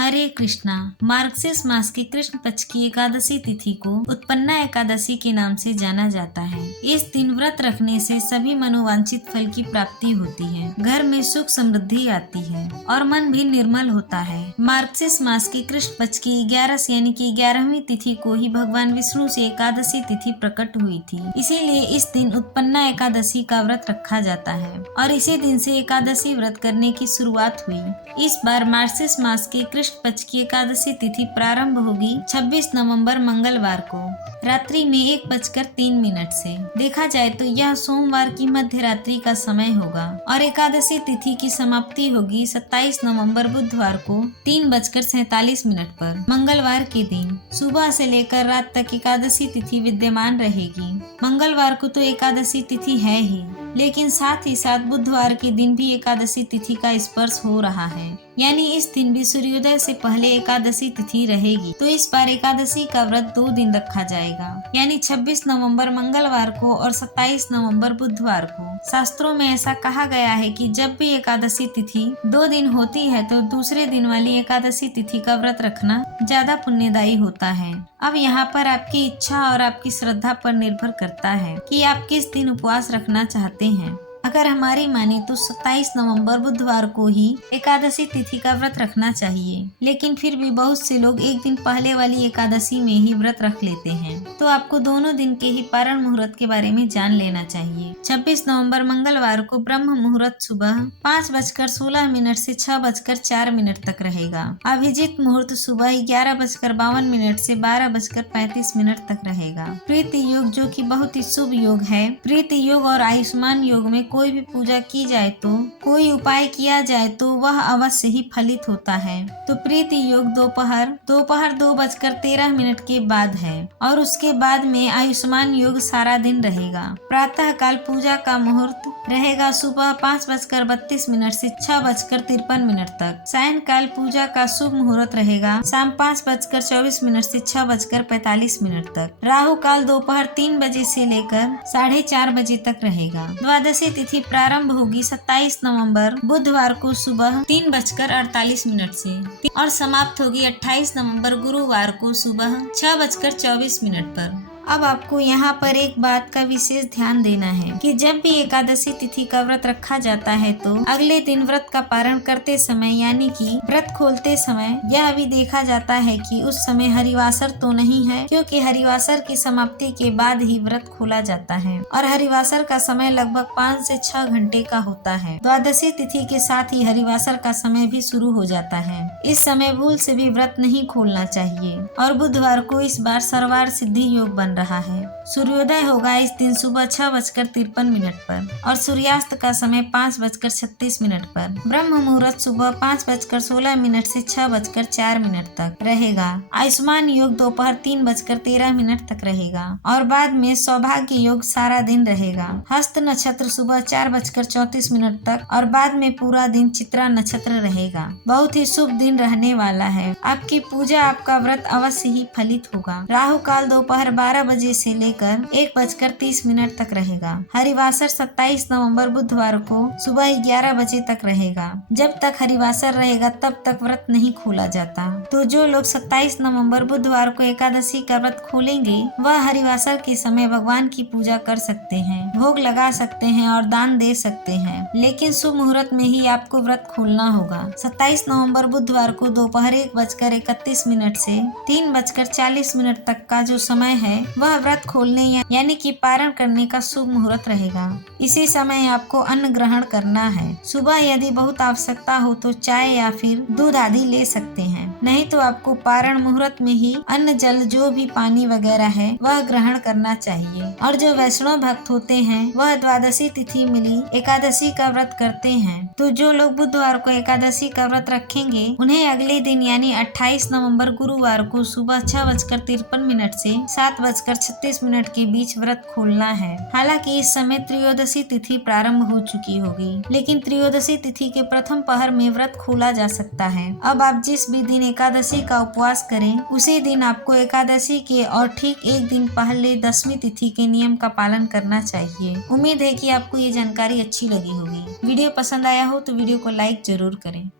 हरे कृष्णा। मार्गशीर्ष मास की कृष्ण पक्ष की एकादशी तिथि को उत्पन्ना एकादशी के नाम से जाना जाता है। इस दिन व्रत रखने से सभी मनोवांछित फल की प्राप्ति होती है, घर में सुख समृद्धि आती है और मन भी निर्मल होता है। मार्गशीर्ष मास की कृष्ण पक्ष की 11 यानी कि 11वीं तिथि को ही भगवान विष्णु से एकादशी तिथि प्रकट हुई थी, इसीलिए इस दिन उत्पन्ना एकादशी का व्रत रखा जाता है और इसी दिन से एकादशी व्रत करने की शुरुआत हुई। इस बार मार्गशीर्ष मास की कृष्ण पक्ष की एकादशी तिथि प्रारंभ होगी 26 नवंबर मंगलवार को रात्रि में 1:03 से। देखा जाए तो यह सोमवार की मध्य रात्रि का समय होगा और एकादशी तिथि की समाप्ति होगी 27 नवंबर बुधवार को 3:47 पर। मंगलवार के दिन सुबह से लेकर रात तक एकादशी तिथि विद्यमान रहेगी। मंगलवार को तो एकादशी तिथि है ही, लेकिन साथ ही साथ बुधवार के दिन भी एकादशी तिथि का स्पर्श हो रहा है, यानी इस दिन भी सूर्योदय से पहले एकादशी तिथि रहेगी। तो इस बार एकादशी का व्रत 2 दिन रखा जाएगा, यानी 26 नवंबर मंगलवार को और 27 नवंबर बुधवार को। शास्त्रों में ऐसा कहा गया है कि जब भी एकादशी तिथि 2 दिन होती है तो दूसरे दिन वाली एकादशी तिथि का व्रत रखना ज्यादा पुण्यदायी होता है। अब यहाँ पर आपकी इच्छा और आपकी श्रद्धा पर निर्भर करता है कि आप किस दिन उपवास रखना चाहते हैं। अगर हमारी माने तो 27 नवंबर बुधवार को ही एकादशी तिथि का व्रत रखना चाहिए, लेकिन फिर भी बहुत से लोग एक दिन पहले वाली एकादशी में ही व्रत रख लेते हैं। तो आपको दोनों दिन के ही पारण मुहूर्त के बारे में जान लेना चाहिए। 26 नवंबर मंगलवार को ब्रह्म मुहूर्त सुबह 5:16 से 6:04 तक रहेगा। अभिजीत मुहूर्त सुबह 11:52 से 12:35 तक रहेगा। प्रीति योग, जो कि बहुत ही शुभ योग है, प्रीति योग और आयुष्मान योग में कोई भी पूजा की जाए तो, कोई उपाय किया जाए तो वह अवश्य ही फलित होता है। तो प्रीति योग दोपहर 2:13 के बाद है और उसके बाद में आयुष्मान योग सारा दिन रहेगा। प्रातः काल पूजा का मुहूर्त रहेगा सुबह 5:32 से 6:53 तक। सायं काल पूजा का शुभ मुहूर्त रहेगा शाम 5:24 से 6:45 तक। राहु काल दोपहर 3 बजे से लेकर 4:30 बजे तक रहेगा। द्वादशी तिथि प्रारंभ होगी 27 नवंबर बुधवार को सुबह 3:48 से और समाप्त होगी 28 नवंबर गुरुवार को सुबह 6:24 पर। अब आपको यहाँ पर एक बात का विशेष ध्यान देना है कि जब भी एकादशी तिथि का व्रत रखा जाता है तो अगले दिन व्रत का पारण करते समय, यानी कि व्रत खोलते समय, यह भी देखा जाता है कि उस समय हरिवासर तो नहीं है, क्योंकि हरिवासर की समाप्ति के बाद ही व्रत खोला जाता है और हरिवासर का समय लगभग 5 से 6 घंटे का होता है। द्वादशी तिथि के साथ ही हरिवासर का समय भी शुरू हो जाता है। इस समय भूल से भी व्रत नहीं खोलना चाहिए। और बुधवार को इस बार सर्वार सिद्धि योग बन रहा है। सूर्योदय होगा इस दिन सुबह 6:53 पर और सूर्यास्त का समय 5:36 पर। ब्रह्म मुहूर्त सुबह 5:16 से 6:04 तक रहेगा। आयुष्मान योग दोपहर 3:13 तक रहेगा और बाद में सौभाग्य योग सारा दिन रहेगा। हस्त नक्षत्र सुबह 4:34 तक और बाद में पूरा दिन चित्रा नक्षत्र रहेगा। बहुत ही शुभ दिन रहने वाला है। आपकी पूजा, आपका व्रत अवश्य ही फलित होगा। राहु काल दोपहर 12 बजे से लेकर 1:30 तक रहेगा। हरिवासर 27 नवंबर बुधवार को सुबह 11 बजे तक रहेगा। जब तक हरिवासर रहेगा तब तक व्रत नहीं खोला जाता। तो जो लोग 27 नवंबर बुधवार को एकादशी का व्रत खोलेंगे वह हरिवासर के समय भगवान की पूजा कर सकते हैं, भोग लगा सकते हैं और दान दे सकते हैं, लेकिन शुभ मुहूर्त में ही आपको व्रत खोलना होगा। 27 नवंबर बुधवार को दोपहर 1:31 से 3:40 तक का जो समय है वह व्रत खोलने यानी कि पारण करने का शुभ मुहूर्त रहेगा। इसी समय आपको अन्न ग्रहण करना है। सुबह यदि बहुत आवश्यकता हो तो चाय या फिर दूध आदि ले सकते हैं, नहीं तो आपको पारण मुहूर्त में ही अन्न, जल, जो भी पानी वगैरह है वह ग्रहण करना चाहिए। और जो वैष्णव भक्त होते हैं वह द्वादशी तिथि मिली एकादशी का व्रत करते हैं। तो जो लोग बुधवार को एकादशी का व्रत रखेंगे उन्हें अगले दिन यानी 28 नवंबर गुरुवार को सुबह 6:53 से 7:36 के बीच व्रत खोलना है। हालांकि इस समय त्रयोदशी तिथि प्रारंभ हो चुकी होगी, लेकिन त्रयोदशी तिथि के प्रथम पहर में व्रत खोला जा सकता है। अब आप जिस भी दिन एकादशी का उपवास करें उसी दिन आपको एकादशी के और ठीक एक दिन पहले 10वीं तिथि के नियम का पालन करना चाहिए। उम्मीद है कि आपको ये जानकारी अच्छी लगी होगी। वीडियो पसंद आया हो तो वीडियो को लाइक जरूर करें।